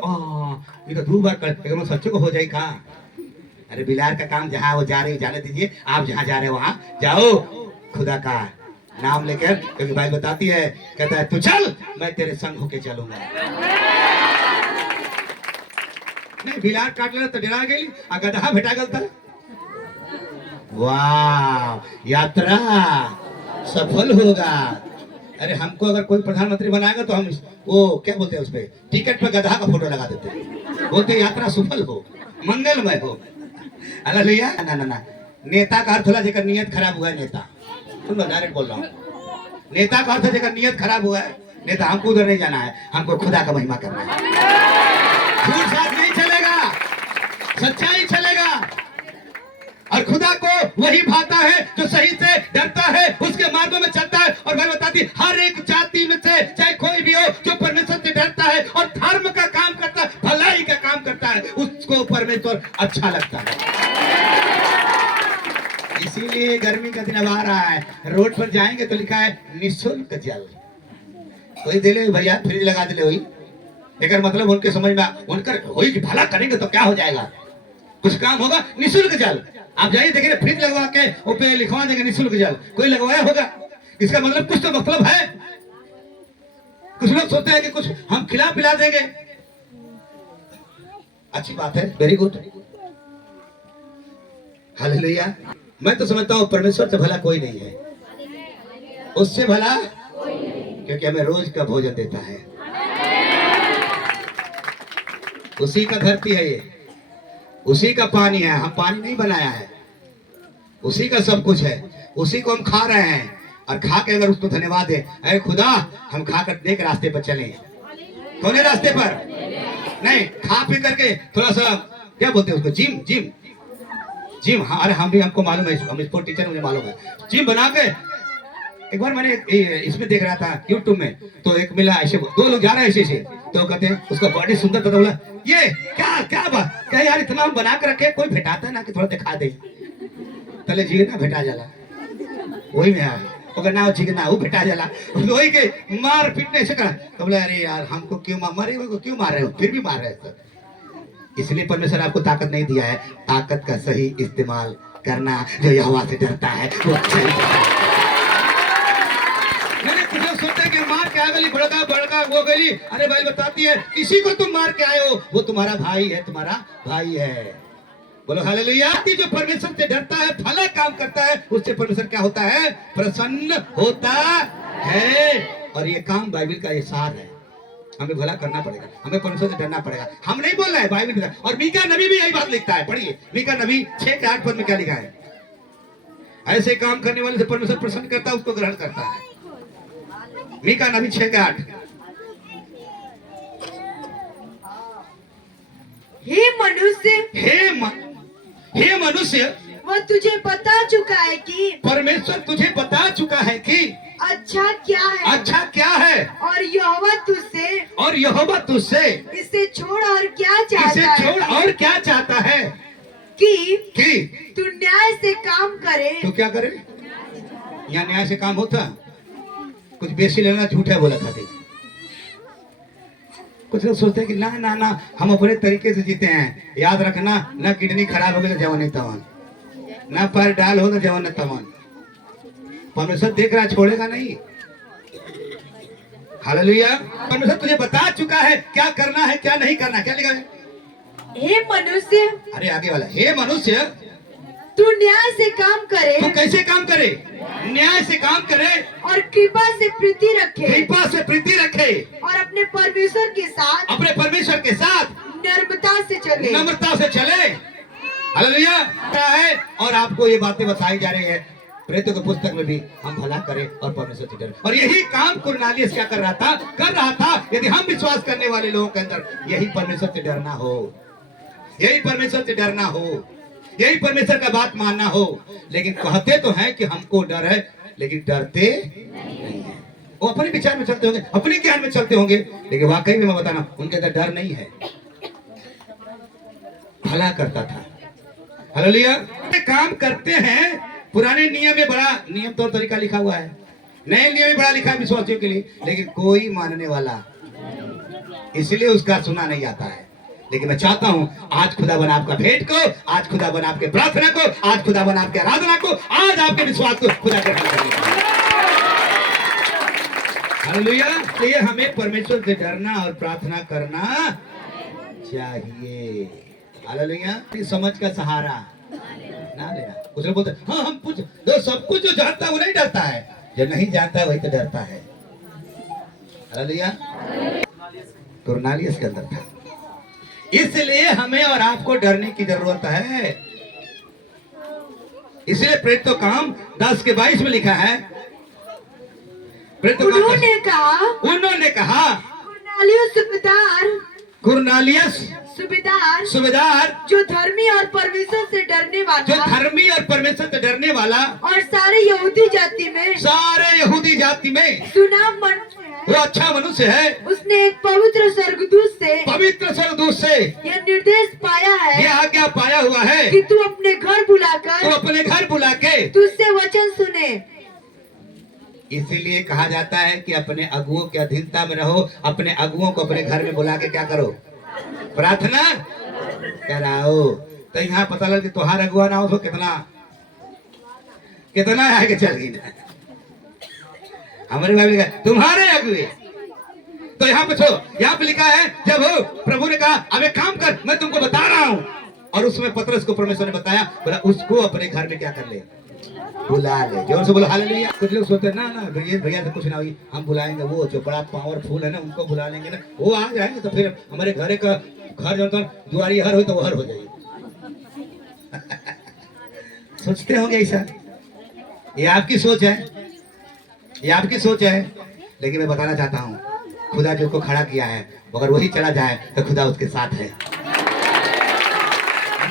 ये तो 2 बार काट, सच्चों को हो जाए कहा अरे बिलार का काम जहाँ वो जा रही है जाने दीजिए, आप जहाँ जा रहे हो वहाँ जाओ, खुदा का नाम लेकर, क्योंकि भाई बताती है, कहता है तू चल, मैं तेरे संग होके चलूंगा। नहीं बिलार काट लेना तो डरा गई, गधा भेटा गलता। वाह, यात्रा सफल होगा। अरे हमको अगर कोई प्रधानमंत्री बनाएगा तो हम वो क्या बोलते हैं, उस पे टिकट पे गधा का फोटो लगा देते हैं, बोलते यात्रा सफल हो, मंगलमय हो। हालेलुया। ना ना ना, नेता का अर्थ होला जेकर नियत खराब हुआ है। नेता, सुन लो, डायरेक्ट बोल रहा हूँ, नेता का अर्थ है जेकर नियत खराब हुआ है। नेता, हमको उधर नहीं जाना है, हमको खुदा का महिमा करना है। झूठ साथ नहीं चलेगा, सच्चाई चलेगा। और खुदा को वही भाता है जो सही से डरता है, उसके मार्गों में चलता है। और मैं बताती, हर एक जाति में से चाहे कोई भी हो, जो परमेश्वर से डरता है और धर्म का काम करता है, भलाई का काम करता है, उसको परमेश्वर अच्छा लगता है। इसीलिए गर्मी का दिन अब आ रहा है, रोड पर जाएंगे तो लिखा है निःशुल्क जल। कोई दिले भैया फ्रिज लगा दिले हुई, लेकिन मतलब उनके समझ में उनकर होई कि भला करेंगे तो क्या हो जाएगा, कुछ काम होगा, निःशुल्क जल। आप जाइए देखिए, फ्रिज लगवा के ऊपर लिखवा देंगे निःशुल्क जल, कोई लगवाया होगा? इसका मतलब कुछ तो मतलब है। कुछ लोग सोचते हैं कि कुछ हम खिला पिला देंगे, अच्छी बात है, वेरी गुड, हालेलुया। मैं तो समझता हूँ परमेश्वर से भला कोई नहीं है, उससे भला, क्योंकि हमें रोज का भोजन देता है, उसी का धरती है ये, उसी का पानी है, हम पानी नहीं बनाया है, उसी का सब कुछ है, उसी को हम खा रहे हैं। और खा के अगर उसको धन्यवाद दे, अरे खुदा हम खा कर देख रास्ते पर चले, कौन रास्ते पर नहीं, खा पी करके थोड़ा सा क्या बोलते हैं उसको, जिम जिम जिम। हाँ, अरे हम भी, हमको मालूम है, हम स्पोर्ट टीचर, मुझे मालूम है। जिम बना के एक बार मैंने इसमें देख रहा था यूट्यूब में, तो एक मिला ऐसे, दो लोग जा रहे हैं ऐसे, तो कहते हैं उसका बॉडी सुंदर था, तो बोला ये क्या क्या बात, क्या यार इतना हम बना कर रखे, कोई भेटाता ना कि थोड़ा दिखा दे, तले जीना भेटा जाला, वही में है अगर ना जीना वो भेटा जाला, वही के मार पीटने से कहा, तो बोला अरे यार हमको क्यों मारे हो, क्यों मार रहे हो, फिर भी मार रहे हो। इसलिए परमेश्वर आपको ताकत नहीं दिया है, ताकत का सही इस्तेमाल करना। जो यहोवा से डरता है वो अच्छा ही करता है। मैंने कुछ लोग सोचते हैं कि मार के आ गई, बड़का बड़का वो गई, अरे भाई बताती है, किसी को तुम मार के आए हो, वो तुम्हारा भाई है, तुम्हारा भाई है। बोलो हालेलुया। जो परमेश्वर से डरता है, भला काम करता है, उससे परमेश्वर क्या होता है, प्रसन्न होता है। और ये काम बाइबल का ये सार है, हमें भला करना पड़ेगा, हमें परमेश्वर से डरना पड़ेगा। हम नहीं बोल रहे हैं, बाइबल में, और मीका नबी भी यही बात लिखता है, पढ़िए मीका नबी 6:8 पद में क्या लिखा है, ऐसे काम करने वाले से परमेश्वर प्रसन्न करता है, उसको ग्रहण करता है। मीका नबी 6:8। हे मनुष्य, हे मनुष्य, वो तुझे बता चुका है कि, परमेश्वर तुझे बता चुका है कि अच्छा क्या है, अच्छा क्या है, और यहोवा तुझसे इसे छोड़ और क्या चाहता इसे है, छोड़ और क्या चाहता है कि तू न्याय से काम करे। तो क्या करे, यहाँ न्याय से काम होता, कुछ बेसी लेना झूठ है बोला था। कुछ लोग सोचते हैं कि ना ना ना हम अपने तरीके से जीते हैं। याद रखना, ना किडनी खराब हो गई तो जवान नहीं तवान, ना पैर डाल हो तो जवान न तवान। परमेश्वर देख रहा, छोड़ेगा नहीं। हालेलुया। परमेश्वर तुझे बता चुका है क्या करना है क्या नहीं करना। क्या लिखा है, हे मनुष्य, अरे आगे वाला, हे मनुष्य तू न्याय से काम करे। तू कैसे काम करे, न्याय से काम करे, और कृपा से प्रीति रखे, कृपा से प्रीति रखे, और अपने परमेश्वर के साथ, अपने परमेश्वर के साथ नम्रता से चले, नम्रता से चले। हालेलुया है। और आपको ये बातें बताई जा रही है, प्रेरितों की पुस्तक में भी, हम भला करें और परमेश्वर से डरें। और यही काम कुरनेलियुस क्या कर रहा था। यदि हम विश्वास करने वाले लोगों के अंदर यही परमेश्वर से डरना हो, यही परमेश्वर से डरना हो, यही परमेश्वर का बात मानना हो। लेकिन कहते तो हैं कि हमको डर है, लेकिन डरते नहीं है। वो अपने विचार में चलते होंगे, अपने ज्ञान में चलते होंगे, लेकिन वाकई में मैं बताना, उनके अंदर डर नहीं है। भला करता था। हालेलुया। काम करते हैं। पुराने नियम में बड़ा नियम तौर तरीका लिखा हुआ है, नए नियम में बड़ा लिखा है विश्वासियों के लिए, लेकिन कोई मानने वाला, इसलिए उसका सुना नहीं आता है। लेकिन मैं चाहता हूँ आज खुदावन आपका भेंट को, आज खुदावन आपके प्रार्थना को, आज खुदावन आपके आराधना को, आज आपके विश्वास को खुदा के हालेलुया। तो ये हमें परमेश्वर से डरना और प्रार्थना करना चाहिए। हालेलुया। समझ का सहारा ना लेना। कुछ लोग बोलते हाँ हम कुछ तो सब कुछ जो जानता है वो नहीं डरता है, जो नहीं जानता है वही तो डरता है। हालेलुया। कुरनेलियस के अंदर था, इसलिए हमें और आपको डरने की जरूरत है। इसलिए प्रेरितों का काम 10:22 में लिखा है, उन्होंने कहा कुरनेलियस सूबेदार जो धर्मी और परमेश्वर से डरने वाला और सारे यहूदी जाति में सुनाम मनुष्य है, वो अच्छा मनुष्य है। उसने एक पवित्र स्वर्गदूत से यह निर्देश पाया है, यह आज्ञा पाया हुआ है कि तू अपने घर बुला के तुझसे वचन सुने। इसीलिए कहा जाता है कि अपने अगुओं की अधीनता में रहो, अपने अगुओं को अपने घर में बुला के क्या करो, प्रार्थना कराओ। तो यहाँ पता लग कि तुम्हारा अगुआ ना हो तो कितना आगे चल गई ना। हमारे बाइबल लिखा तुम्हारे अगुए, तो यहाँ पे लिखा है जब प्रभु ने कहा अब एक काम कर, मैं तुमको बता रहा हूँ, और उसमें पतरस को परमेश्वर ने बताया, बोला उसको अपने घर में क्या कर ले, बुला ले। जोर से बोलो हालेलुया। कुछ लोग सोचते ना भैया से कुछ ना हुई, हम बुलाएंगे, वो जो बड़ा पावरफुल है ना उनको बुला लेंगे ना, वो आ जाएंगे तो फिर हमारे घर जो दुआरी हर हो तो वो हर हो जाएगी। सोचते होंगे ऐसा, ये आपकी सोच है, लेकिन मैं बताना चाहता हूँ खुदा जो को खड़ा किया है अगर वही चला जाए तो खुदा उसके साथ है।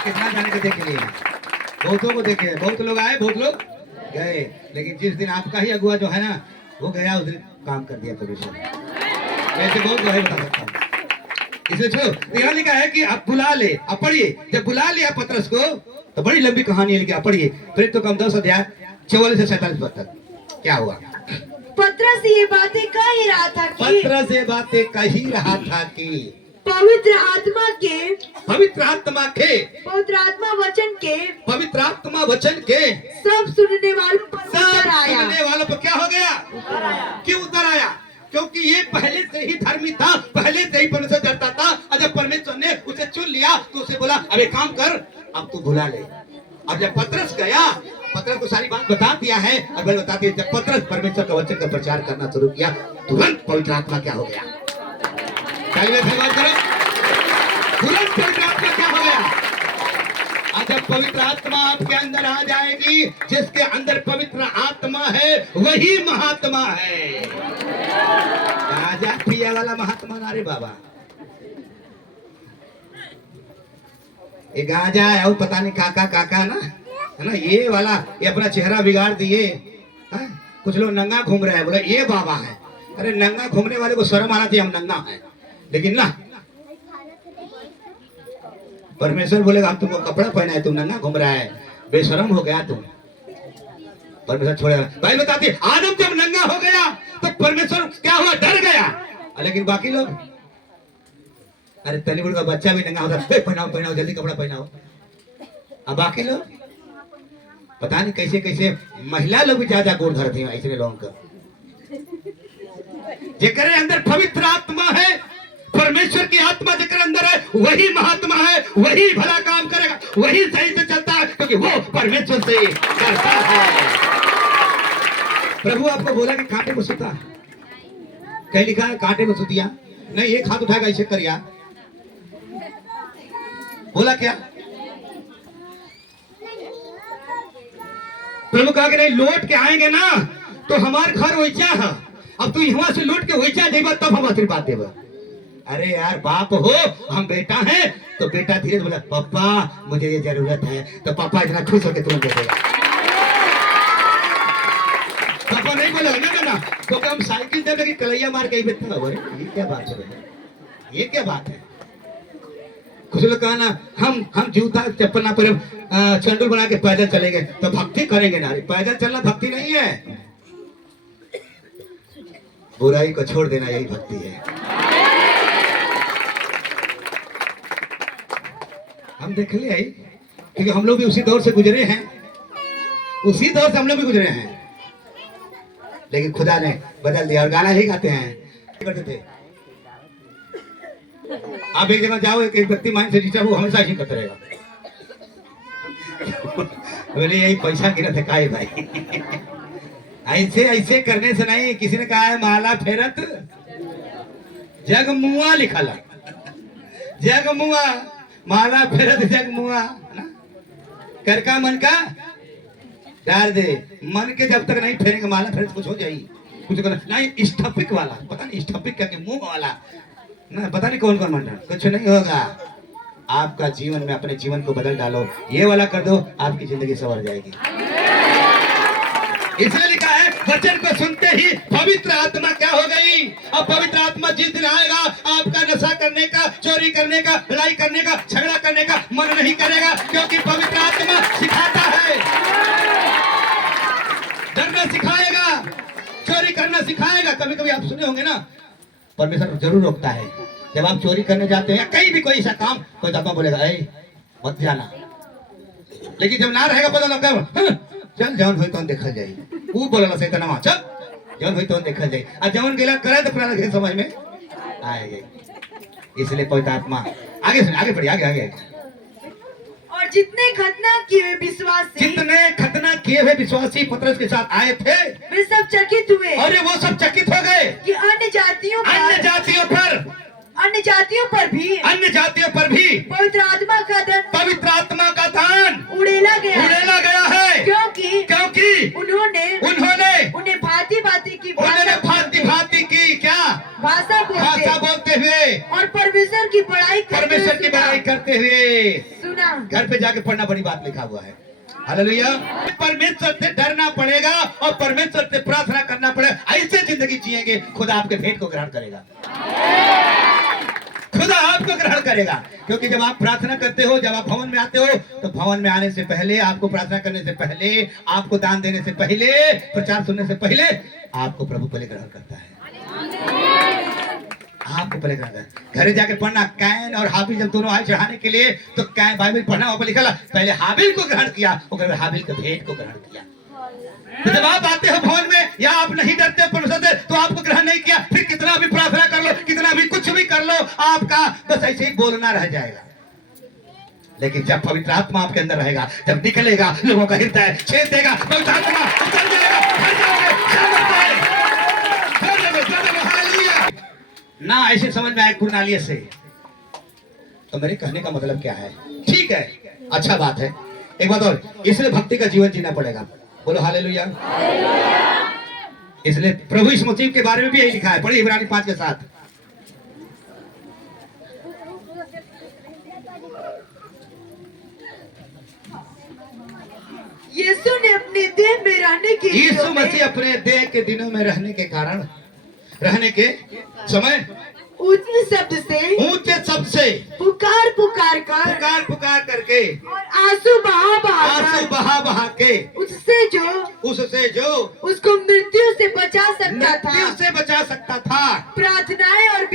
कितना जाने को देखे लिए, बहुतों को देखे, बहुत लोग आए, बहुत लोग गए, लेकिन जिस दिन आपका ही अगुआ जो है ना वो गया, उस दिन काम कर दिया परमेश्वर। ऐसे बहुत गवाही बता सकता हूँ। इसलिए यहाँ लिखा है कि आप बुला ले, आप पढ़िए, जब बुला लिया पतरस को तो बड़ी लंबी कहानी है, लेकिन आप पढ़िए फिर तो कम 10 अध्याय 44 से 47 पद तक क्या हुआ। पतरस ये बातें कह ही रहा था कि पवित्र आत्मा वचन के सब सुनने वालों पर क्या हो गया, क्यों उतर आया? क्योंकि ये पहले से ही धर्मी था, पहले से ही परमेश्वर डरता था, और जब परमेश्वर ने उसे चुन लिया तो उसे बोला अब एक काम कर, अब तू बुला ले। और जब पतरस गया, पतरस को सारी बात बता दिया है, और बल बताती है जब पतरस परमेश्वर का वचन का प्रचार करना शुरू किया, तुरंत पवित्र आत्मा क्या हो गया, बात करो, तुरंत पवित्र आत्मा क्या हो गया। जब पवित्र आत्मा आपके अंदर आ जाएगी, जिसके अंदर पवित्र आत्मा है वही महात्मा है। राजा प्रिया वाला महात्मा ना रे बाबा, ये गांजा है और पता नहीं काका ना है ना, ये वाला ये अपना चेहरा बिगाड़ दिए। कुछ लोग नंगा घूम रहे हैं, बोले ये बाबा है। अरे नंगा घूमने वाले को शर्म आना चाहिए, हम नंगा हैं, लेकिन ना परमेश्वर बोलेगा हम तुमको कपड़ा पहना है, तुम नंगा घूम रहा है, बेशरम हो गया तुम। परमेश्वर छोड़ेगा। भाई बताते आदम जब नंगा हो गया तो परमेश्वर क्या हुआ, डर गया। लेकिन बाकी लोग, अरे तलीबुड़ का बच्चा भी नंगा होता, पहनाओ जल्दी कपड़ा पहनाओ। अब बाकी लोग पता नहीं कैसे कैसे महिला लोग भी ज्यादा गोड़ धरती है ऐसे लोगों का। जेकर अंदर पवित्र आत्मा है, परमेश्वर की आत्मा जेकर अंदर है वही महात्मा है, वही भला काम करेगा, वही सही से चलता है, क्योंकि वो परमेश्वर से करता है। प्रभु आपको बोला कि कांटे में सुता, कहीं लिखा है कांटे में सुतिया नहीं, एक हाथ उठाएगा ऐसे करिया, बोला क्या? प्रभु कहा कि नहीं, लौट के आएंगे ना तो हमारे घर वैसा है, अब तू यहाँ से लौट के वैसा देगा तब हम आशीर्वाद देगा। अरे यार बाप हो, हम बेटा हैं, तो बेटा धीरे बोला पापा मुझे ये जरूरत है, तो पापा इतना खुश होकर तुरंत दे देगा। पापा नहीं बोला ना, तो हम साइकिल दे देंगे, कलैया मार के बैठा। ये क्या बात है, ये क्या बात है? कुछ लोग कहा ना हम जूता चप्पल ना पहने, चंडूल बना के पैदल चलेंगे तो भक्ति करेंगे ना। पैदल चलना भक्ति नहीं है, बुराई को छोड़ देना यही भक्ति है। हम देख ले आई, क्योंकि हम लोग भी उसी दौर से गुजरे हैं, उसी दौर से हम लोग भी गुजरे हैं, लेकिन खुदा ने बदल दिया और गाना ही गाते हैं। करते थे आप एक जगह जाओ, एक व्यक्ति माइंड से जीता, वो हमेशा ही करते रहेगा। बोले यही पैसा गिरा था काहे भाई। ऐसे ऐसे करने से नहीं, किसी ने कहा है माला फेरत जग मुआ लिखला, जग मुआ, माला फेरत जग मुआ ना, कर का मन का डाल दे, मन के जब तक नहीं फेरेंगे माला फेरत कुछ हो जाएगी, कुछ करना नहीं। स्टपिक वाला पता नहीं, स्टपिक क्या कि मुंह वाला ना, पता नहीं कौन कौन मंडल, कुछ नहीं होगा। आपका जीवन में अपने जीवन को बदल डालो, ये वाला कर दो, आपकी जिंदगी संवर जाएगी। इसलिए लिखा है वचन को सुनते ही पवित्र आत्मा क्या हो गई। अब पवित्र आत्मा जिस दिन आएगा, आपका नशा करने का, चोरी करने का, लड़ाई करने का, झगड़ा करने का मन नहीं करेगा, क्योंकि पवित्र आत्मा सिखाता है, डरना सिखाएगा, चोरी करना सिखाएगा। कभी कभी आप सुने होंगे ना, परमेश्वर जरूर रोकता है जब आप चोरी करने जाते हैं, कहीं भी कोई ऐसा काम, कोई आत्मा बोलेगा ए मत जाना, लेकिन जब ना रहेगा पता लगा चल जौन होई तो देखल जाई, वो बोलला शैतानवा चल जौन होई तो देखल जाई, आ जौन गेला करे तो पूरा लगे समझ में आएगा। इसलिए पवित्र आत्मा आगे सुन, आगे बढ़िए, आगे आगे। और जितने खतना किए विश्वासी, जितने खतना किए हुए विश्वासी पतरस के साथ आए थे, वे सब चकित हुए, अरे वो सब चकित हो गए कि अन्य जातियों पर अन्य जातियों पर भी पवित्र आत्मा का दान, पवित्र आत्मा का दान उड़ेला गया है, क्योंकि उन्होंने उन्हें भांति भांति की क्या भाषा बोलते हुए और परमेश्वर की बड़ाई करते हुए सुना। घर पे जाके पढ़ना, बड़ी बात लिखा हुआ है। हालेलुया। परमेश्वर से डरना पड़ेगा और परमेश्वर से प्रार्थना करना पड़ेगा, ऐसे जिंदगी जिएंगे, खुदा आपके भेंट को ग्रहण करेगा, खुदा आपको ग्रहण करेगा। क्योंकि जब आप प्रार्थना करते हो, जब आप भवन में आते हो, तो भवन में आने से पहले, आपको प्रार्थना करने से पहले, आपको दान देने से पहले, प्रचार सुनने से पहले, आपको प्रभु पहले ग्रहण करता है, आपको पहले ग्रहण करता है। घरे जाके पढ़ना, कैन और हाबिल जब दोनों आए चढ़ाने के लिए, तो कैन बाइबल पढ़ना, वहां पर लिखा पहले हाबिल को ग्रहण किया, और हाबिल के भेंट को ग्रहण किया। तो जब आप आते हो भवन में, या आप नहीं डरते परमेश्वर से, तो आपको ग्रहण नहीं किया, फिर कितना भी प्रार्थना कर लो, कितना भी कुछ भी कर लो, आपका बस ऐसे ही बोलना रह जाएगा। लेकिन जब पवित्र आत्मा आपके अंदर रहेगा, जब निकलेगा, लोगों का हृदय छेद देगा, पवित्र आत्मा उतर जाएगा, ना ऐसे समझ में आए कुरनालिये से। तो मेरे कहने का मतलब क्या है? ठीक है, अच्छा बात है। एक बात और, इसलिए भक्ति का जीवन जीना पड़ेगा। बोलो हालेलुया। इसलिए प्रभु यीशु मसीह के बारे में भी यही लिखा है, पढ़िए इब्रानी 5 के 7। यीशु ने अपने देह में रहने के, यीशु मसीह अपने देह के दिनों में रहने के कारण, रहने के समय ऊंचे शब्द से पुकार करके और आंसू बहा के उससे जो उसको मृत्यु से बचा सकता था, प्रार्थनाएं और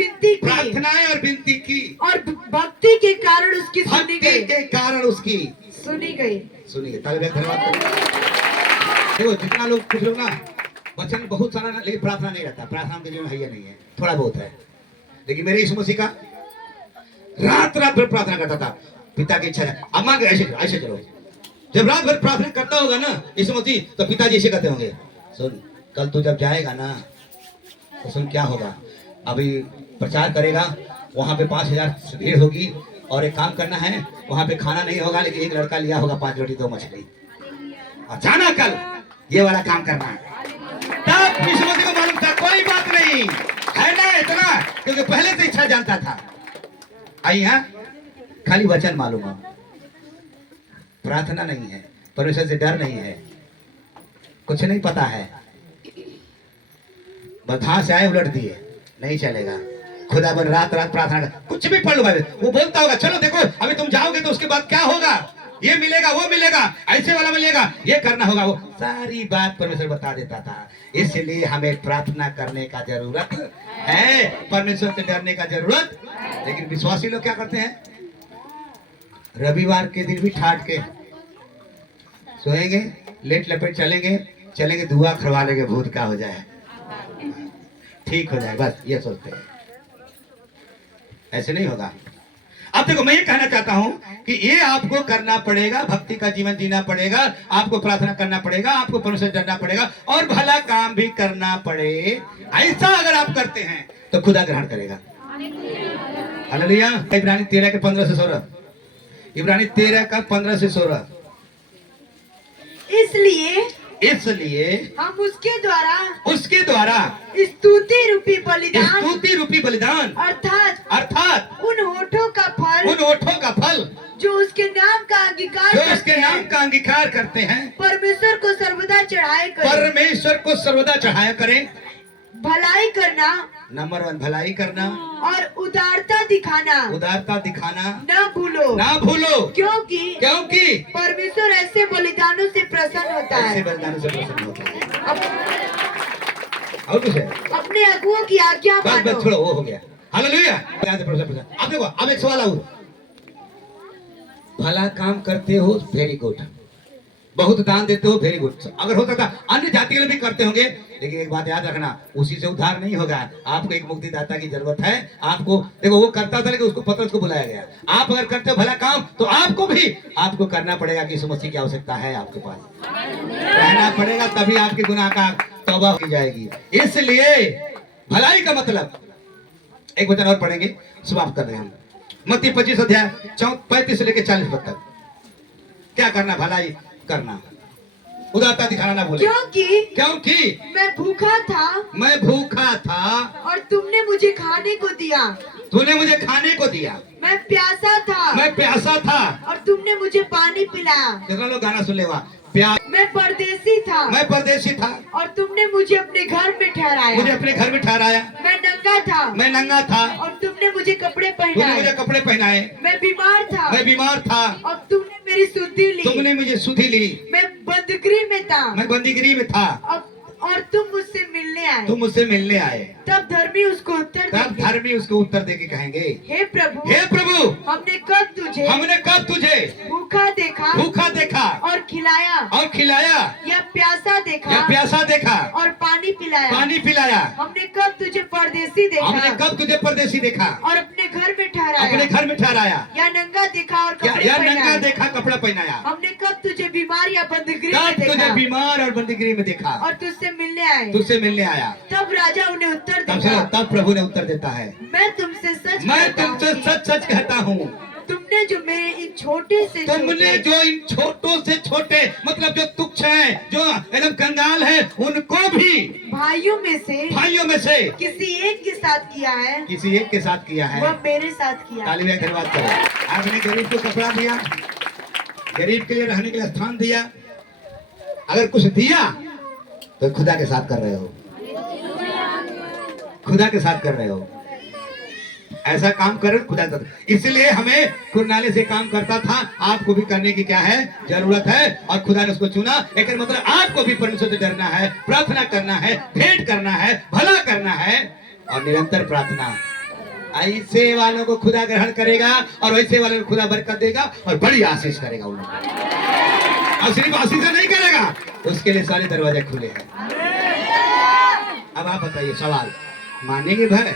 विनती की और भक्ति के कारण उसकी सुनी गई। धन्यवाद। देखो जितना लोग, कुछ लोग ना वचन बहुत सारा, लेकिन प्रार्थना नहीं रहता, प्रार्थना के जीवन है या नहीं है, थोड़ा बहुत है। लेकिन मेरे यीशु मसीह का रात भर प्रार्थना करता था, पिता की इच्छा है, अम्मा के ऐसे चलो। जब रात भर प्रार्थना करता होगा ना यीशु मसीह, तो पिताजी ऐसे कहते होंगे, सुन कल तू जब जाएगा ना, तो सुन क्या होगा, अभी प्रचार करेगा, वहां पे 5000 भीड़ होगी, और एक काम करना है, वहां पे खाना नहीं होगा, लेकिन एक लड़का लिया होगा 5 रोटी 2 मछली, और जाना कल ये वाला काम करना है। तब यीशु मसीह को मालूम था कोई बात नहीं है ना इतना, क्योंकि पहले से इच्छा जानता था। आई है, खाली वचन मालूम है, प्रार्थना नहीं है, परमेश्वर से डर नहीं है, कुछ नहीं पता है, बस से आए उलट दिए, नहीं चलेगा। खुदा बन रात प्रार्थना कर, कुछ भी पढ़ लो भाई, वो बोलता होगा चलो देखो अभी तुम जाओगे तो उसके बाद क्या होगा, ये मिलेगा, वो मिलेगा, ऐसे वाला मिलेगा, ये करना होगा, वो सारी बात परमेश्वर बता देता था। इसलिए हमें प्रार्थना करने का जरूरत है, परमेश्वर से डरने का जरूरत। लेकिन विश्वासी लोग क्या करते हैं? रविवार के दिन भी ठाट के सोएंगे, लेट लपेट चलेंगे, दुआ करवा लेंगे, भूत का हो जाए, ठीक हो जाए, बस ये सोचते हैं। ऐसे नहीं होगा। अब देखो, मैं ये कहना चाहता हूं कि ये आपको करना पड़ेगा, भक्ति का जीवन जीना पड़ेगा, आपको प्रार्थना करना पड़ेगा, आपको परमेश्वर से डरना पड़ेगा और भला काम भी करना पड़े। ऐसा अगर आप करते हैं तो खुदा ग्रहण करेगा। हालेलुया। इब्रानी 13 के 15 से 16, इब्रानी 13 का 15 से 16। इसलिए हम उसके द्वारा स्तुति रूपी बलिदान अर्थात उन होठों का फल जो उसके नाम का अंगीकार करते हैं परमेश्वर को सर्वदा चढ़ाया करें। भलाई करना, नंबर 1 भलाई करना और उदारता दिखाना न भूलो, क्योंकि परमेश्वर ऐसे बलिदानों से प्रसन्न होता है। और कुछ है? अपने अगुओं की आज्ञा मानो। बस छोड़ो, वो हो गया। हालेलुया। अब देखो, अब एक सवाल और, भला काम करते हो, वेरी गुड, बहुत दान देते हो, वेरी गुड। अगर होता था अन्य जाति के लिए भी करते होंगे, लेकिन एक बात याद रखना, उसी से उद्धार नहीं होगा। आपको एक मुक्तिदाता की जरूरत है। आपको देखो, वो करता था लेकिन उसको पतरस को बुलाया गया। आप अगर करते हो भला काम तो आपको करना पड़ेगा कि यीशु मसीह की आवश्यकता है, आपके पास रहना पड़ेगा, तभी आपके गुनाह का तौबा की जाएगी। इसलिए भलाई का मतलब, एक वचन और पढ़ेंगे, समाप्त कर देंगे हम। मत्ती 25 अध्याय 35 से लेकर 40 पद तक। क्या करना? भलाई करना, उदारता दिखाना ना भूले। क्योंकि मैं भूखा था और तुमने मुझे खाने को दिया। मैं प्यासा था और तुमने मुझे पानी पिलाया। कितना लोग गाना सुन ले वहाँ। मैं परदेसी था और तुमने मुझे अपने घर में ठहराया। मैं नंगा था और तुमने मुझे कपड़े पहनाए। मैं बीमार था और तुमने मेरी सुधि ली। मैं बंदीगृह में था और तुम मुझसे मिलने आए। तब धर्मी उसको उत्तर देके कहेंगे, हे प्रभु, हमने कब तुझे भूखा देखा और खिलाया या प्यासा देखा और पानी पिलाया। हमने कब तुझे परदेसी देखा और अपने घर में ठहराया या नंगा देखा और कपड़ा पहनाया। हमने कब तुझे बीमार या बंदीगृह में देखा और तुझसे मिलने आया। तब राजा उन्हें उत्तर देता, तब प्रभु ने उत्तर देता है, मैं तुमसे सच कहता हूँ, तुमने जो इन छोटों से छोटे मतलब जो तुच्छ हैं, जो एकदम कंगाल है, उनको भी भाइयों में से किसी एक के साथ किया है, वह मेरे साथ किया। ताली में धन्यवाद करो। आपने गरीब को कपड़ा दिया, गरीब के लिए रहने के लिए स्थान दिया। अगर कुछ दिया तो खुदा के साथ कर रहे हो, ऐसा काम करो खुदा का। इसलिए हमें कुरनाले से काम करता था, आपको भी करने की क्या है जरूरत है, और खुदा ने उसको चुना। लेकिन मतलब आपको भी परमेश्वर से डरना है, प्रार्थना करना है, भेंट करना है, भला करना है और निरंतर प्रार्थना। ऐसे वालों को खुदा ग्रहण करेगा और ऐसे वालों को खुदा बरकत देगा और बड़ी आशीष करेगा उन लोगों को। और सिर्फ आशीष नहीं करेगा, उसके लिए सारे दरवाजे खुले हैं। अब आप बताइए, सवाल मानेंगे भाई?